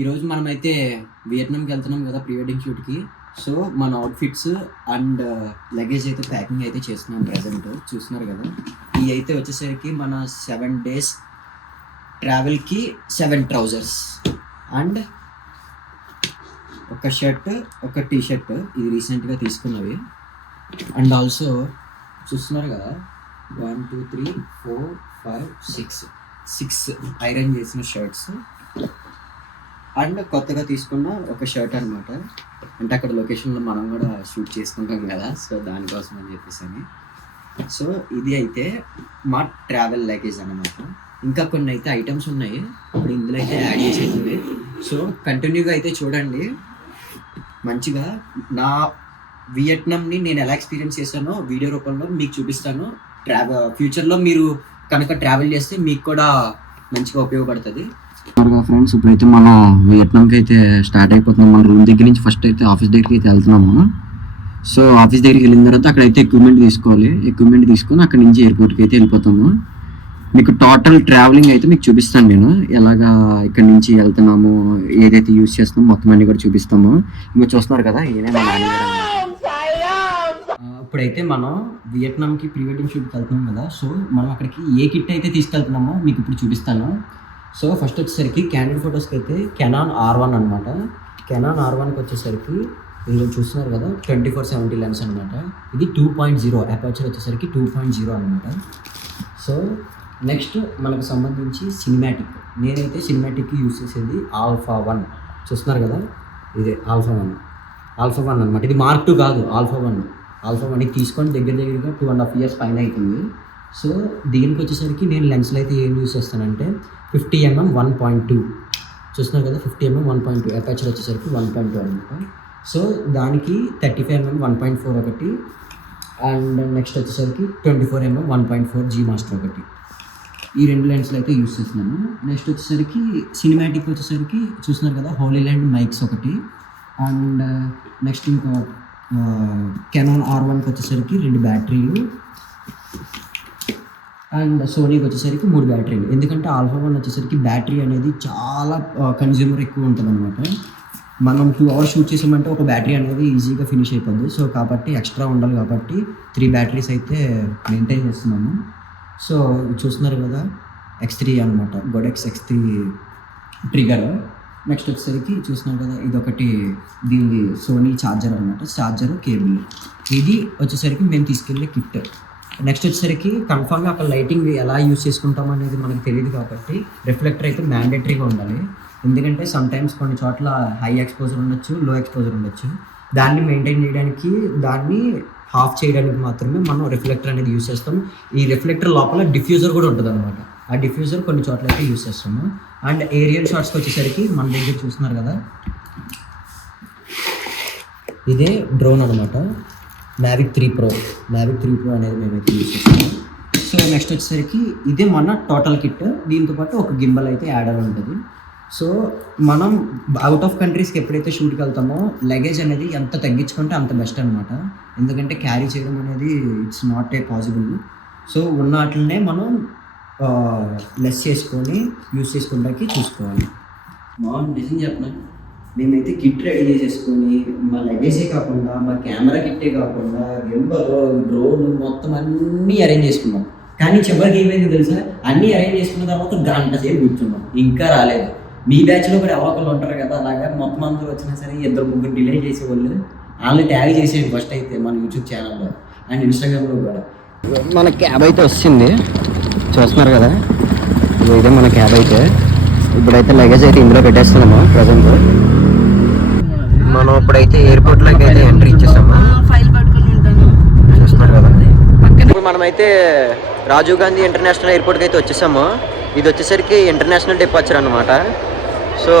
ఈరోజు మనమైతే వియత్నాంకి వెళ్తున్నాం కదా ప్రీ వెడ్డింగ్ షూట్కి. సో మన అవుట్ఫిట్స్ అండ్ లగేజ్ అయితే ప్యాకింగ్ అయితే చేస్తున్నాం. ప్రజెంట్ చూస్తున్నారు కదా, ఇవి అయితే వచ్చేసరికి మన 7 days ట్రావెల్కి 7 trousers అండ్ ఒక షర్ట్, ఒక టీ షర్ట్, ఇది రీసెంట్గా తీసుకున్నవి. అండ్ ఆల్సో చూస్తున్నారు కదా 1 2 3 4 5 6 ఐరన్ చేసిన షర్ట్స్ అండ్ కొత్తగా తీసుకున్న ఒక షర్ట్ అనమాట. అంటే అక్కడ లొకేషన్లో మనం కూడా షూట్ చేసుకుంటాం కదా, సో దానికోసం అని చెప్పేసి. సో ఇది అయితే మా ట్రావెల్ లగేజ్ అనమాట. ఇంకా కొన్ని అయితే ఐటమ్స్ ఉన్నాయి, ఇప్పుడు ఇందులో అయితే యాడ్ చేసేది. సో కంటిన్యూగా అయితే చూడండి, మంచిగా నా వియట్నాంని నేను ఎలా ఎక్స్పీరియన్స్ చేశానో వీడియో రూపంలో మీకు చూపిస్తాను. ఫ్యూచర్లో మీరు కనుక ట్రావెల్ చేస్తే మీకు కూడా మంచిగా ఉపయోగపడుతుంది. ఫ్రెండ్స్, ఇప్పుడైతే మనం వియట్నాంకి అయితే స్టార్ట్ అయిపోతున్నాం. మన రూమ్ దగ్గర నుంచి ఫస్ట్ అయితే ఆఫీస్ దగ్గరికి అయితే వెళ్తున్నాము. సో ఆఫీస్ దగ్గరికి వెళ్ళిన తర్వాత అక్కడైతే ఎక్విప్మెంట్ తీసుకోవాలి. ఎక్విప్మెంట్ తీసుకొని అక్కడి నుంచి ఎయిర్పోర్ట్కి అయితే వెళ్ళిపోతాము. మీకు టోటల్ ట్రావెలింగ్ అయితే మీకు చూపిస్తాను నేను, ఎలాగా ఇక్కడ నుంచి వెళ్తున్నాము, ఏదైతే యూజ్ చేస్తున్నామో మొత్తం అన్ని కూడా చూపిస్తాము. ఇంకా చూస్తున్నారు కదా, ఈయనే మా నాన్నగారు. ఇప్పుడైతే మనం వియట్నాంకి ప్రీ వెడ్డింగ్ షూట్కి వెళ్తున్నాం కదా, సో మనం అక్కడికి ఏ కిట్ అయితే తీసుకెళ్తున్నామో మీకు ఇప్పుడు చూపిస్తాను. సో ఫస్ట్ వచ్చేసరికి క్యాండిడ్ ఫొటోస్కి అయితే కెనాన్ R1 అనమాట. కెనాన్ R1కి వచ్చేసరికి మీరు చూస్తున్నారు కదా 24-70 లెన్స్ అనమాట. ఇది 2.0, అపర్చర్ వచ్చేసరికి 2.0 అనమాట. సో నెక్స్ట్ మనకు సంబంధించి సినిమాటిక్, నేనైతే సినిమాటిక్కి యూజ్ చేసేది α1. చూస్తున్నారు కదా, ఇదే ఆల్ఫా 1 అనమాట. ఇది Mark II కాదు, α1 తీసుకొని దగ్గరగా 2.5 years పైన అవుతుంది. సో దీనికి వచ్చేసరికి నేను లెన్స్లో అయితే ఏం యూజ్ చేస్తానంటే 50mm 1.2. చూస్తున్నారు కదా, 50mm 1.2, అపర్చర్ వచ్చేసరికి 1.2 అనమాట. సో దానికి 35mm 1.4 ఒకటి, అండ్ నెక్స్ట్ వచ్చేసరికి 24mm 1.4 G మాస్టర్ ఒకటి. ఈ 2 లెన్స్లు అయితే యూజ్ చేస్తున్నాను. నెక్స్ట్ వచ్చేసరికి సినిమాటిక్ వచ్చేసరికి చూస్తున్నారు కదా, హోలీ ల్యాండ్ మైక్స్ ఒకటి, అండ్ నెక్స్ట్ ఇంకా కెనాన్ R1కి వచ్చేసరికి 2 బ్యాటరీలు, అండ్ సోనీకి వచ్చేసరికి 3 బ్యాటరీలు. ఎందుకంటే α1 వచ్చేసరికి బ్యాటరీ అనేది చాలా కన్జ్యూమర్ ఎక్కువ ఉంటుంది అనమాట. మనం 2 hours షూట్ చేసామంటే ఒక బ్యాటరీ అనేది ఈజీగా ఫినిష్ అయిపోద్ది. సో కాబట్టి ఎక్స్ట్రా ఉండాలి కాబట్టి 3 బ్యాటరీస్ అయితే మెయింటైన్ చేస్తున్నాము. సో చూస్తున్నారు కదా, X3 అనమాట, గోడెక్స్ X3 ట్రిగర్. నెక్స్ట్ వచ్చేసరికి చూస్తున్నారు కదా, ఇదొకటి దీని సోనీ ఛార్జర్ అనమాట, ఛార్జర్ కేబుల్. ఇది వచ్చేసరికి మేము తీసుకెళ్ళే కిట్. నెక్స్ట్ వచ్చేసరికి కన్ఫామ్గా అక్కడ లైటింగ్ ఎలా యూజ్ చేసుకుంటాం అనేది మనకు తెలియదు కాబట్టి రిఫ్లెక్టర్ అయితే మ్యాండేటరీగా ఉండాలి. ఎందుకంటే సమ్టైమ్స్ కొన్ని చోట్ల హై ఎక్స్పోజర్ ఉండొచ్చు, లో ఎక్స్పోజర్ ఉండొచ్చు. దాన్ని మెయింటైన్ చేయడానికి, దాన్ని హాఫ్ చేయడానికి మాత్రమే మనం రిఫ్లెక్టర్ అనేది యూజ్ చేస్తాం. ఈ రిఫ్లెక్టర్ లోపల డిఫ్యూజర్ కూడా ఉంటుంది అనమాట. ఆ డిఫ్యూజర్ కొన్ని చోట్ల అయితే యూజ్ చేస్తాము. అండ్ ఏరియల్ షాట్స్కి వచ్చేసరికి మన దగ్గర చూస్తున్నారు కదా, ఇదే డ్రోన్ అనమాట, Mavic 3 Pro అనేది మేమైతే యూజ్ చేస్తాము. సో నెక్స్ట్ వచ్చేసరికి ఇదే మన టోటల్ కిట్. దీంతోపాటు ఒక గింబల్ అయితే యాడ్ అవ్వ ఉంటుంది. సో మనం అవుట్ ఆఫ్ కంట్రీస్కి ఎప్పుడైతే షూట్కి వెళ్తామో లగేజ్ అనేది ఎంత తగ్గించుకుంటే అంత బెస్ట్ అనమాట. ఎందుకంటే క్యారీ చేయడం అనేది it's not a possible. So ఉన్న వాటినే మనం లెస్ చేసుకొని యూజ్ చేసుకోవడానికి చూసుకోవాలి. నిజం చెప్పిన, మేమైతే కిట్ రెడీ చేసేసుకొని మా లగేజే కాకుండా, మా కెమెరా కిట్టే కాకుండా, గింబల్, డ్రోన్ మొత్తం అన్నీ అరేంజ్ చేసుకున్నాం. కానీ చివరికి ఏమైంది తెలుసా, అన్నీ అరేంజ్ చేసుకున్న తర్వాత గంట సేపు కూర్చున్నాం, ఇంకా రాలేదు. మీ బ్యాచ్లో కూడా ఎవరో ఒకళ్ళు ఉంటారు కదా, అలాగా మొత్తం అందరూ వచ్చినా సరే 2-3 డిలే చేసేవాళ్ళు. వాళ్ళని ట్యాగ్ చేసేది ఫస్ట్ అయితే మన యూట్యూబ్ ఛానల్లో అండ్ ఇన్స్టాగ్రామ్లో కూడా. మన క్యాబ్ అయితే వచ్చింది, చూస్తున్నారు కదా, ఇదే మన క్యాబ్ అయితే. ఇప్పుడైతే లగేజ్ అయితే ఇందులో పెట్టేస్తున్నాము. ప్రజెంట్ మనం ఇప్పుడైతే ఎయిర్పోర్ట్లోకి అయితే ఎంట్రీ ఇచ్చేసాము. చూస్తున్నారు కదా, ఇప్పుడు మనమైతే రాజీవ్ గాంధీ ఇంటర్నేషనల్ ఎయిర్పోర్ట్కి అయితే వచ్చేసాము. ఇది వచ్చేసరికి ఇంటర్నేషనల్ డిపార్చర్ అనమాట. సో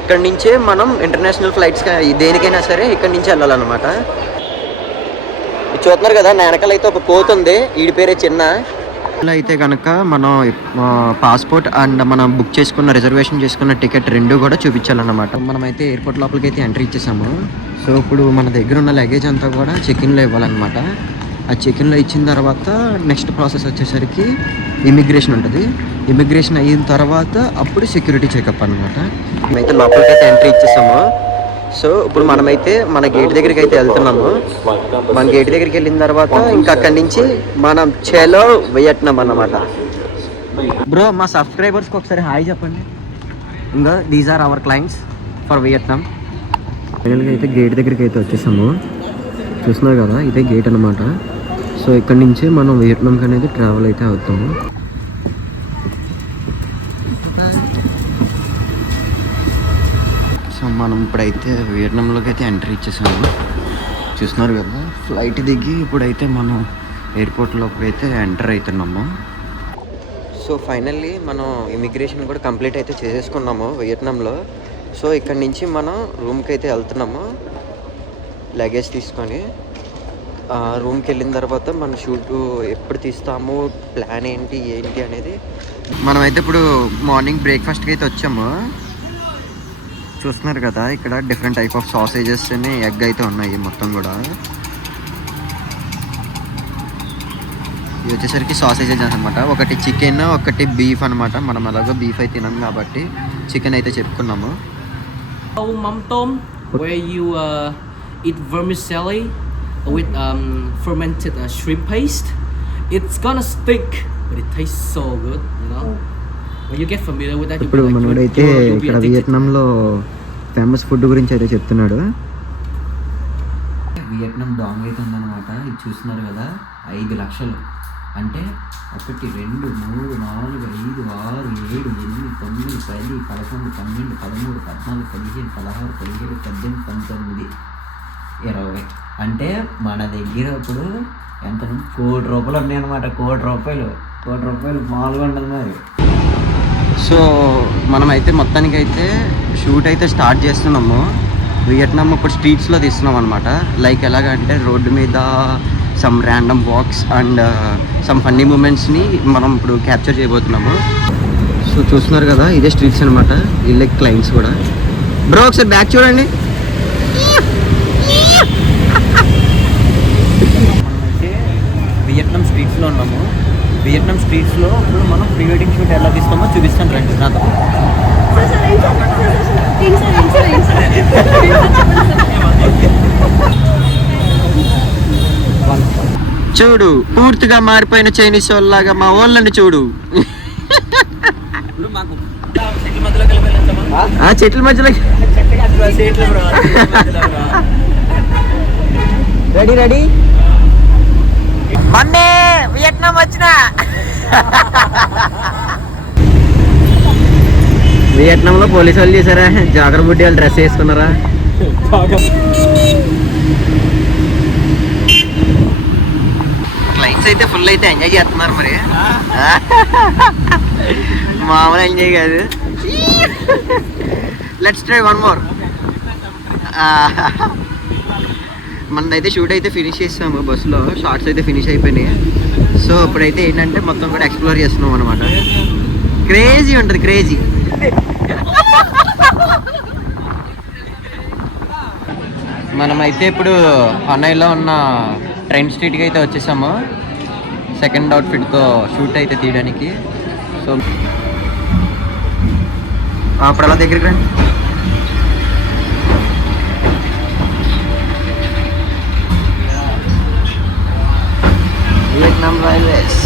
ఇక్కడ నుంచే మనం ఇంటర్నేషనల్ ఫ్లైట్స్ దేనికైనా సరే ఇక్కడ నుంచి వెళ్ళాలన్నమాట. చూస్తున్నారు కదా, నా వెనకాల అయితే ఒక కోత్ ఉంది, వీడి పేరే చిన్న. అయితే కనుక మనం పాస్పోర్ట్ అండ్ మనం బుక్ చేసుకున్న, రిజర్వేషన్ చేసుకున్న టికెట్ 2 కూడా చూపించాలన్నమాట. మనమైతే ఎయిర్పోర్ట్ లోపలికి అయితే ఎంట్రీ ఇచ్చేసాము. సో ఇప్పుడు మన దగ్గర ఉన్న లగేజ్ అంతా కూడా చెక్ ఇన్లో ఇవ్వాలన్నమాట. ఆ చెకిన్లో ఇచ్చిన తర్వాత నెక్స్ట్ ప్రాసెస్ వచ్చేసరికి ఇమిగ్రేషన్ ఉంటుంది. ఇమిగ్రేషన్ అయిన తర్వాత అప్పుడు సెక్యూరిటీ చెకప్ అనమాట. మేమైతే లోపలికైతే ఎంట్రీ ఇచ్చేసాము. సో ఇప్పుడు మనమైతే మన గేట్ దగ్గరికి అయితే వెళ్తున్నాము. మన గేట్ దగ్గరికి వెళ్ళిన తర్వాత ఇంకా అక్కడి నుంచి మనం చేలో వియట్నాం అన్నమాట. బ్రో మా సబ్స్క్రైబర్స్కి ఒకసారి హాయ్ చెప్పండి. ఇంకా these are our clients for Vietnam. ఫైనల్గా అయితే గేట్ దగ్గరికి అయితే వచ్చేసాము. చూస్తున్నారు కదా, ఇదే గేట్ అనమాట. సో ఇక్కడ నుంచే మనం వియట్నాంకి అనేది ట్రావెల్ అయితే అవుతాము. సో మనం ఇప్పుడైతే వియట్నాంలోకి అయితే ఎంట్రీ ఇచ్చేసాము. చూస్తున్నారు కదా, ఫ్లైట్ దిగి ఇప్పుడైతే మనం ఎయిర్పోర్ట్లోకి అయితే ఎంటర్ అవుతున్నాము. సో ఫైనల్లీ మనం ఇమిగ్రేషన్ కూడా కంప్లీట్ అయితే చేసేసుకున్నాము వియట్నాంలో. సో ఇక్కడ నుంచి మనం రూమ్కి అయితే వెళ్తున్నాము లగేజ్ తీసుకొని. రూమ్కి వెళ్ళిన తర్వాత మన షూట్ ఎప్పుడు తీస్తాము, ప్లాన్ ఏంటి అనేది మనమైతే ఇప్పుడు మార్నింగ్ బ్రేక్ఫాస్ట్కి అయితే వచ్చాము. చూస్తున్నారు కదా, ఇక్కడ డిఫరెంట్ టైప్ ఆఫ్ సాసేజెస్ అని ఎగ్ అయితే ఉన్నాయి మొత్తం కూడా. ఇది వచ్చేసరికి సాసేజెస్ అనమాట. ఒకటి చికెన్, ఒకటి బీఫ్ అనమాట. మనం అలాగో బీఫ్ అయితే తినాం కాబట్టి చికెన్ అయితే చెప్పుకున్నాము. Mam tom, where you eat vermicelli with fermented shrimp paste. It's gonna stink, but it tastes so good, you know. When you get familiar with that, ఇప్పుడు మనోడైతే ఇక్కడ వియట్నాంలో ఫేమస్ ఫుడ్ గురించి అయితే చెప్తున్నాడు. వియట్నాం డాంగ్ అయితే ఉందన్నమాట. ఇది చూస్తున్నారు కదా, 5 లక్షలు అంటే 1 2 3 4 5 6 7 8 9 10 11 12 13 14 15 16 17 18 19 20 అంటే మన దగ్గర ఇప్పుడు ఎంత ₹1 కోటి ఉన్నాయి అనమాట. ₹1 కోటి మామూలుగా ఉండదు మరి. సో మనమైతే మొత్తానికైతే షూట్ అయితే స్టార్ట్ చేస్తున్నాము. వియట్నాం ఇప్పుడు స్ట్రీట్స్లో తీస్తున్నాం అనమాట. లైక్ ఎలాగంటే రోడ్డు మీద some random walks and some funny మూమెంట్స్ని మనం ఇప్పుడు క్యాప్చర్ చేయబోతున్నాము. సో చూస్తున్నారు కదా, ఇదే స్ట్రీట్స్ అనమాట. వీళ్ళే క్లయింట్స్ కూడా. బ్రో ఒకసారి బ్యాక్ చూడండి. మనమైతే వియట్నాం స్ట్రీట్స్లో ఉన్నాము. వియట్నాం స్ట్రీట్స్లో ఇప్పుడు మనం ప్రీ వెడ్డింగ్ షూట్ ఎలా తీస్తామో చూపిస్తాను రండి నాతో. చూడు, పూర్తిగా మారిపోయిన చైనీస్ వాళ్ళలాగా మా వాళ్ళని చూడు. చెట్ల మధ్యలో రెడీ మొన్నే వియట్నాం వచ్చిన. వియట్నాంలో పోలీసు వాళ్ళు చేశారా, జాగ్రత్త బుడ్డి వాళ్ళు డ్రెస్ వేసుకున్నారా. క్లైంట్స్ అయితే ఫుల్ అయితే ఎంజాయ్ చేస్తున్నారు మరి. మామూలు ఎంజాయ్ కాదు. Let's try one more. మనదైతే షూట్ అయితే ఫినిష్ చేస్తాము బస్సులో. షార్ట్స్ అయితే ఫినిష్ అయిపోయినాయి. సో ఇప్పుడైతే ఏంటంటే మొత్తం కూడా ఎక్స్ప్లోర్ చేస్తున్నాం అనమాట. క్రేజీ ఉంటుంది, క్రేజీ. మనమైతే ఇప్పుడు హనాయ్లో ఉన్న ట్రైన్ స్ట్రీట్కి అయితే వచ్చేసాము సెకండ్ అవుట్ఫిట్తో షూట్ అయితే తీయడానికి. సో అప్పుడు అలా దగ్గరికి రండి. Vietnam railways.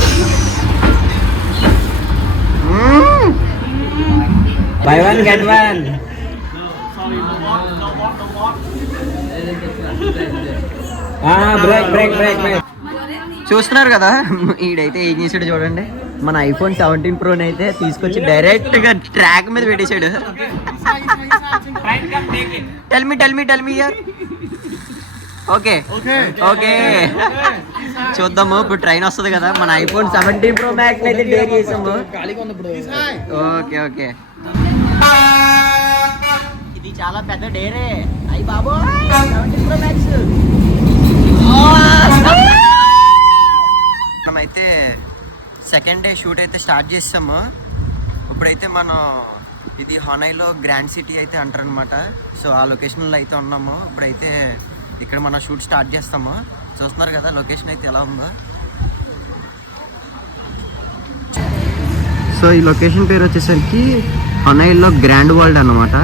Buy one get one. Break. చూస్తున్నారు కదా, ఈడైతే ఏం చేసాడు చూడండి. మన ఐఫోన్ 17 ప్రోని అయితే తీసుకొచ్చి డైరెక్ట్ గా ట్రాక్ మీద పెట్టేశాడు. Tell me here. ఓకే చూద్దాము. ఇప్పుడు ట్రైన్ వస్తుంది కదా, మన ఐఫోన్ 17 ప్రో మ్యాక్స్ అయితే డేర్ చేసాము. ఓకే ఇది చాలా పెద్ద డేరే. అయ్యి బాబు, 17 ప్రో మ్యాక్స్. మనమైతే సెకండ్ డే షూట్ అయితే స్టార్ట్ చేస్తాము. ఇప్పుడైతే మనం ఇది హనాయ్లో గ్రాండ్ సిటీ అయితే అంటారు అనమాట. సో ఆ లొకేషన్లో అయితే ఉన్నాము. ఇప్పుడైతే ఇక్కడ మనం షూట్ స్టార్ట్ చేస్తాము. చూస్తున్నారు కదా లొకేషన్ అయితే ఎలా ఉందో. సో ఈ లొకేషన్ పేరు వచ్చేసరికి హనైల్లో గ్రాండ్ వరల్డ్ అన్నమాట.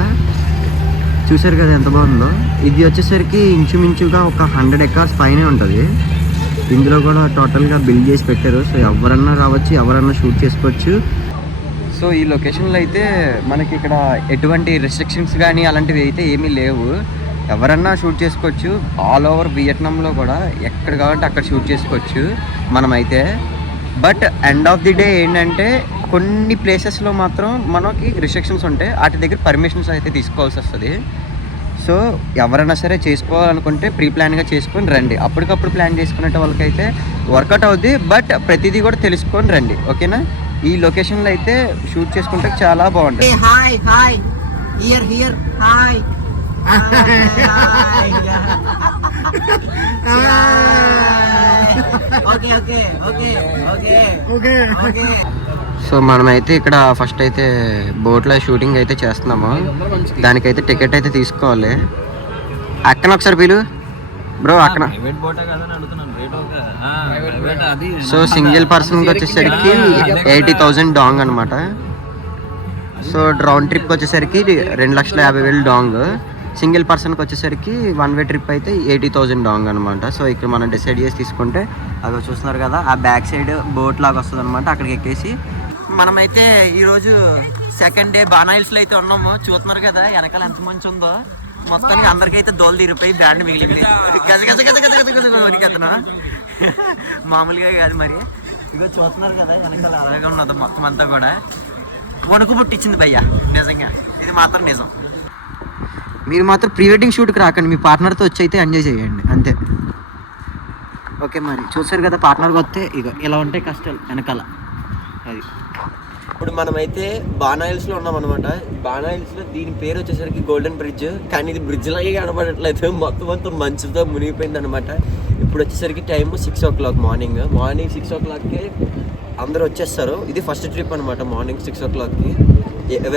చూసారు కదా ఎంత బాగుందో. ఇది వచ్చేసరికి ఇంచుమించుగా ఒక 100 acres పైనే ఉంటుంది. ఇందులో కూడా టోటల్గా బిల్డ్ చేసి పెట్టారు. సో ఎవరన్నా రావచ్చు, ఎవరన్నా షూట్ చేసుకోవచ్చు. సో ఈ లొకేషన్లో అయితే మనకి ఇక్కడ ఎటువంటి రెస్ట్రిక్షన్స్ కానీ అలాంటివి అయితే ఏమీ లేవు. ఎవరన్నా షూట్ చేసుకోవచ్చు. ఆల్ ఓవర్ వియట్నాంలో కూడా ఎక్కడ కావాలంటే అక్కడ షూట్ చేసుకోవచ్చు మనమైతే. But end of the day ఏంటంటే కొన్ని ప్లేసెస్లో మాత్రం మనకి రిస్ట్రిక్షన్స్ ఉంటాయి. వాటి దగ్గర పర్మిషన్స్ అయితే తీసుకోవాల్సి వస్తుంది. సో ఎవరైనా సరే చేసుకోవాలనుకుంటే ప్రీ ప్లాన్గా చేసుకొని రండి. అప్పటికప్పుడు ప్లాన్ చేసుకునే వాళ్ళకైతే వర్కౌట్ అవుద్ది. బట్ ప్రతిదీ కూడా తెలుసుకొని రండి, ఓకేనా. ఈ లొకేషన్లో అయితే షూట్ చేసుకుంటే చాలా బాగుంటుంది. Hi hi here here hi so మనమైతే ఇక్కడ ఫస్ట్ అయితే బోట్లో షూటింగ్ అయితే చేస్తున్నాము. దానికైతే టికెట్ అయితే తీసుకోవాలి. అక్కన ఒకసారి పిలు బ్రో అక్కన. సో సింగిల్ పర్సన్కి వచ్చేసరికి 80,000 డాంగ్ అనమాట. సో రౌండ్ ట్రిప్ వచ్చేసరికి 2,50,000 డాంగ్. సింగిల్ పర్సన్కి వచ్చేసరికి వన్ వే ట్రిప్ అయితే 80,000 డాంగ్ అనమాట. సో ఇక్కడ మనం డిసైడ్ చేసి తీసుకుంటే అవి చూస్తున్నారు కదా, ఆ బ్యాక్ సైడ్ బోట్ లాగా వస్తుంది అనమాట. అక్కడికి ఎక్కేసి మనమైతే ఈరోజు సెకండ్ డే బానా హిల్స్లో అయితే ఉన్నాము. చూస్తున్నారు కదా వెనకాల ఎంత మంచి ఉందో. మొత్తానికి అందరికైతే దోలు తీరిపోయి బ్యాండ్ మిగిలింది. గజ గజ గజ గజ గజ గజ వణికెత్తనా మామూలుగా కాదు మరి. ఇగో చూస్తున్నారు కదా వెనకాల అలాగే ఉన్నది మొత్తం అంతా కూడా. వణుకు పుట్టించింది భయ్య నిజంగా, ఇది మాత్రం నిజం. మీరు మాత్రం ప్రీ వెడ్డింగ్ షూట్కి రాకండి, మీ పార్ట్నర్తో వచ్చి అయితే ఎంజాయ్ చేయండి అంతే. ఓకే మరి చూసారు కదా, పార్ట్నర్కి వస్తే ఇక ఇలా ఉంటాయి కష్టాలు వెనకాల. అది ఇప్పుడు మనమైతే బానా హిల్స్లో ఉన్నాం అనమాట. బానా హిల్స్లో దీని పేరు వచ్చేసరికి గోల్డెన్ బ్రిడ్జ్, కానీ ఇది బ్రిడ్జ్ లాగే కనబడట్లేదు. మొత్తం అంతా మంచుతో మునిగిపోయింది అనమాట. ఇప్పుడు వచ్చేసరికి టైం 6 o'clock మార్నింగ్ 6 o'clockకి అందరూ వచ్చేస్తారు. ఇది ఫస్ట్ ట్రిప్ అనమాట. మార్నింగ్ 6 o'clockకి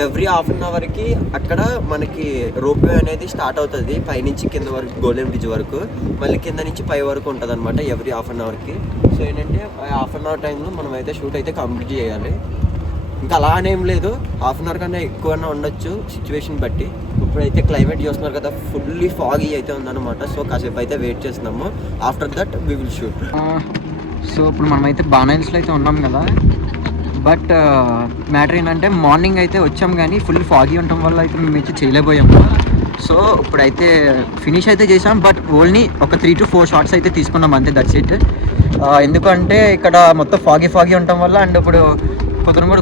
ఎవ్రీ హాఫ్ అన్ అవర్కి అక్కడ మనకి రోప్వే అనేది స్టార్ట్ అవుతుంది. పైనుంచి కింద వరకు గోల్డెన్ బ్రిడ్జ్ వరకు, మళ్ళీ కింద నుంచి పై వరకు ఉంటుంది అనమాట ఎవ్రీ హాఫ్ అన్ అవర్కి. సో ఏంటంటే హాఫ్ అన్ అవర్ టైంలో మనం అయితే షూట్ అయితే కంప్లీట్ చేయాలి. ఇంకా అలా అనేం లేదు, హాఫ్ అన్ అవర్ కన్నా ఎక్కువన్నా ఉండొచ్చు సిచ్యువేషన్ బట్టి. ఇప్పుడైతే క్లైమేట్ చూస్తున్నారు కదా, ఫుల్లీ ఫాగీ అయితే ఉందన్నమాట. సో కాసేపు అయితే వెయిట్ చేస్తున్నాము. After that we will shoot. So ఇప్పుడు మనమైతే బానా హిల్స్లో అయితే ఉన్నాం కదా. బట్ మ్యాటర్ ఏంటంటే మార్నింగ్ అయితే వచ్చాం కానీ ఫుల్ ఫాగీ ఉండటం వల్ల అయితే మేము అయితే చేయలేకపోయాము. సో ఇప్పుడైతే ఫినిష్ అయితే చేసాం. బట్ ఓన్లీ ఒక 3 to 4 షాట్స్ అయితే తీసుకున్నాం అంతే, దట్స్ ఇట్. ఎందుకంటే ఇక్కడ మొత్తం ఫాగీ ఉండటం వల్ల అండ్ ఇప్పుడు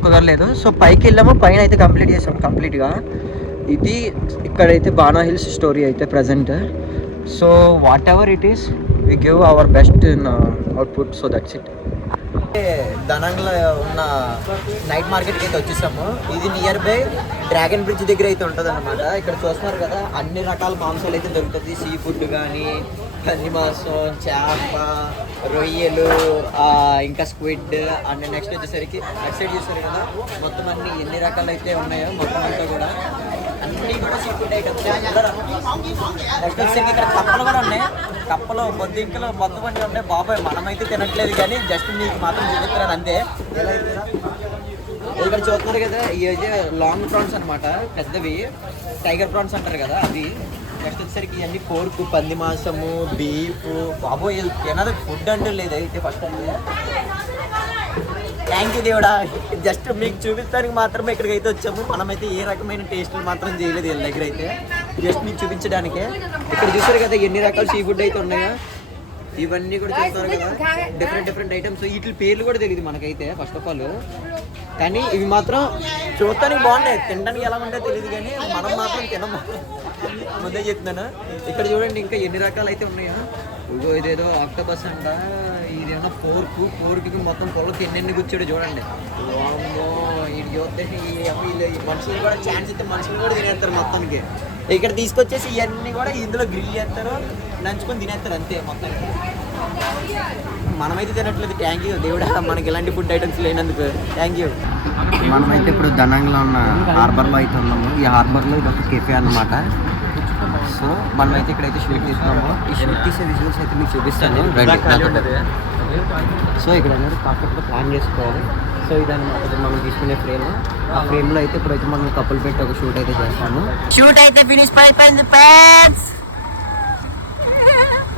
కుదరలేదు. సో పైకి వెళ్ళాము, పైన అయితే కంప్లీట్ చేసాం కంప్లీట్గా. ఇది ఇక్కడైతే బానా హిల్స్ స్టోరీ అయితే present. So whatever it is we give our best in output. So that's it. దనంలో ఉన్న నైట్ మార్కెట్కి అయితే వచ్చేసాము. ఇది నియర్ బై డ్రాగన్ బ్రిడ్జ్ దగ్గర అయితే ఉంటుంది అనమాట. ఇక్కడ చూస్తున్నారు కదా అన్ని రకాల మాంసాలు అయితే దొరుకుతుంది. సీ ఫుడ్ కానీ కంది మాంసం, చేప, రొయ్యలు, ఇంకా స్క్విడ్ అండ్ నెక్స్ట్ వచ్చేసరికి అటు సైడ్ చూస్తారు కదా మొత్తం అన్ని ఎన్ని రకాలు అయితే ఉన్నాయో మొత్తం అంతా కూడా అన్నీ కూడా సీ ఫుడ్ ఐటమ్స్. నెక్స్ట్ వచ్చేసరికి ఇక్కడ కప్పలు కూడా ఉన్నాయి. కప్పలు, బొద్దింకలు మొత్తం అన్నీ ఉన్నాయి. బాబాయ్ మనమైతే తినట్లేదు కానీ జస్ట్ మీకు మాత్రం చూపిస్తున్నాను అంతే. ఇక్కడ చూస్తున్నారు కదా ఇవి లాంగ్ ప్రాన్స్ అనమాట, పెద్దవి టైగర్ ప్రాన్స్ అంటారు కదా అవి. నెక్స్ట్ వచ్చేసరికి ఇవన్నీ పోర్కు, పంది మాంసము, బీఫ్. బాబోయ్ ఏనాదో ఫుడ్ అంటూ లేదు అయితే ఫస్ట్ అంటే. థ్యాంక్ యూ దేవుడా, జస్ట్ మీకు చూపించడానికి మాత్రమే ఇక్కడికి అయితే వచ్చాము. మనమైతే ఏ రకమైన టేస్ట్లు మాత్రం చేయలేదు వీళ్ళ దగ్గర అయితే, జస్ట్ మీకు చూపించడానికే. ఇక్కడ చూసారు కదా ఎన్ని రకాల సీ ఫుడ్ అయితే ఉన్నాయో, ఇవన్నీ కూడా చూస్తారు కదా డిఫరెంట్ ఐటమ్స్. వీటి పేర్లు కూడా తెలియదు మనకైతే ఫస్ట్ ఆఫ్ ఆల్. కానీ ఇవి మాత్రం చూడటానికి బాగున్నాయి, తినడానికి ఎలా ఉంటుందో తెలియదు కానీ మనం మాత్రం తినము, ముందే చెప్తున్నాను. ఇక్కడ చూడండి ఇంకా ఎన్ని రకాలు అయితే ఉన్నాయో. ఇగో ఇదేదో ఆక్టోపస్ అంట, ఇదేమో పోర్కి మొత్తం పొలకి ఎన్ని కూర్చోడు చూడండి. వామ్మో ఇది చూస్తే ఈ మనుషులు కూడా ఛాన్స్ ఇస్తే మనుషులు కూడా తినేస్తారు మొత్తానికి. ఇక్కడ తీసుకొచ్చేసి ఇవన్నీ కూడా ఇందులో గ్రిల్ చేస్తారు, నంచుకొని తినేస్తారు అంతే మొత్తానికి. మనమైతే తినట్లేదు. థ్యాంక్ యూ దేవుడా, మనకి ఇలాంటి ఫుడ్ ఐటమ్స్ లేనందుకు థ్యాంక్ యూ. మనమైతే ఇప్పుడు దనంలో ఉన్న హార్బర్లో అయితే ఉన్నాము. ఈ హార్బర్లో ఇది ఒక కెఫే అన్నమాట. సో మనమైతే ఇక్కడైతే షూట్ తీస్తున్నాము. ఈ షూట్ తీసే విజువల్స్ అయితే మీకు చూపిస్తాను. సో ఇక్కడ అనేది పర్ఫెక్ట్గా ప్లాన్ చేసుకోవాలి. సో ఇదన్నమాట ఇప్పుడు మనం తీసుకునే ఫ్రేమ్. ఆ ఫ్రేమ్లో అయితే ఇప్పుడైతే మనం కప్పులు పెట్టి ఒక షూట్ అయితే చేస్తాము. షూట్ అయితే ఫినిష్ అయిపోయింది ఫ్రెండ్స్.